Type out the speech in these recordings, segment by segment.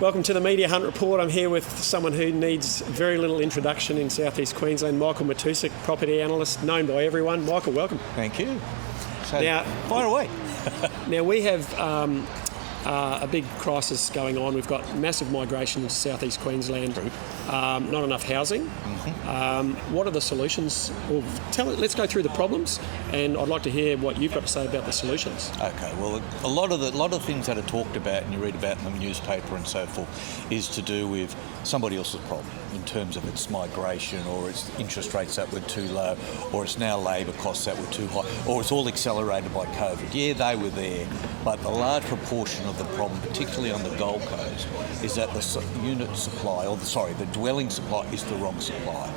Welcome to the Media Hunt Report. I'm here with someone who needs very little introduction in South East Queensland, Michael Matusik, property analyst, known by everyone. Michael, welcome. Thank you. So, now, fire away. Now, we have a big crisis going on. We've got massive migration into South East Queensland, not enough housing. What are the solutions? Well, let's go through the problems, and I'd like to hear what you've got to say about the solutions. Okay, well, a lot of the things that are talked about and you read about in the newspaper and so forth is to do with somebody else's problem in terms of its migration, or its interest rates that were too low, or it's now labour costs that were too high, or it's all accelerated by COVID. Yeah, they were there, but the large proportion of the problem, particularly on the Gold Coast, is that the unit supply, the dwelling supply is the wrong supply.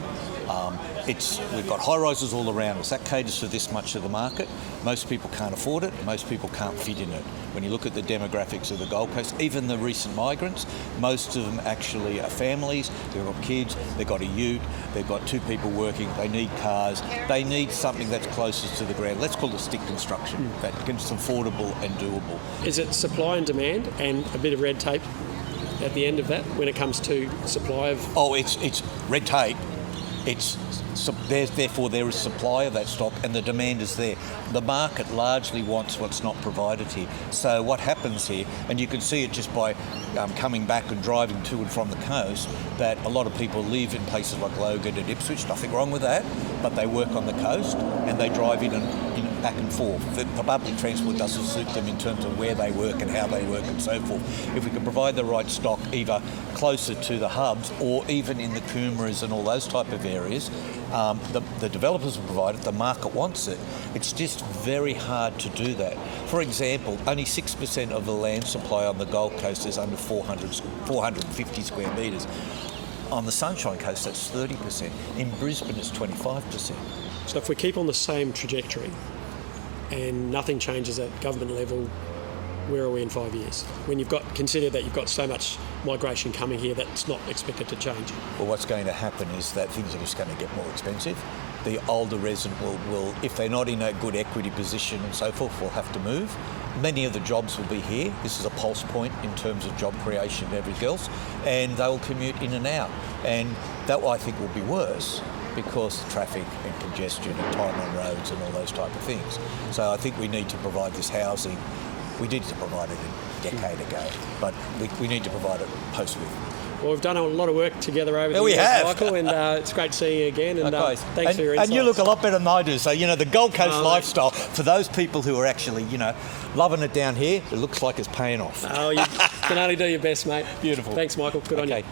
We've got high rises all around us. That caters for this much of the market. Most people can't afford it. Most people can't fit in it. When you look at the demographics of the Gold Coast, even the recent migrants, most of them actually are families. They've got kids. They've got a ute. They've got two people working. They need cars. They need something that's closest to the ground. Let's call it stick construction. That gets affordable and doable. Is it supply and demand and a bit of red tape at the end of that when it comes to supply of? Oh, it's red tape. Therefore there is supply of that stock and the demand is there. The market largely wants what's not provided here. So what happens here, and you can see it just by coming back and driving to and from the coast, that a lot of people live in places like Logan and Ipswich, nothing wrong with that, but they work on the coast and they drive in and back and forth. The public transport doesn't suit them in terms of where they work and how they work and so forth. If we can provide the right stock either closer to the hubs or even in the Coomeras and all those type of areas, the developers will provide it, the market wants it. It's just very hard to do that. For example, only 6% of the land supply on the Gold Coast is under 450 square metres. On the Sunshine Coast, that's 30%. In Brisbane, it's 25%. So if we keep on the same trajectory and nothing changes at government level, where are we in 5 years? When consider that you've got so much migration coming here that's not expected to change. Well, what's going to happen is that things are just going to get more expensive. The older resident will, if they're not in a good equity position and so forth, will have to move. Many of the jobs will be here. This is a pulse point in terms of job creation and everything else, and they will commute in and out. And that, I think, will be worse because of traffic and congestion and time on roads and all those type of things. So I think we need to provide this housing. We needed to provide it a decade ago, but we need to provide it post-war. Well, we've done a lot of work together over the years, Michael, and it's great to see you again. And thanks for your insights. And you look a lot better than I do. So, the Gold Coast lifestyle, for those people who are actually, loving it down here, it looks like it's paying off. Oh, you can only do your best, mate. Beautiful. Thanks, Michael. Good on you.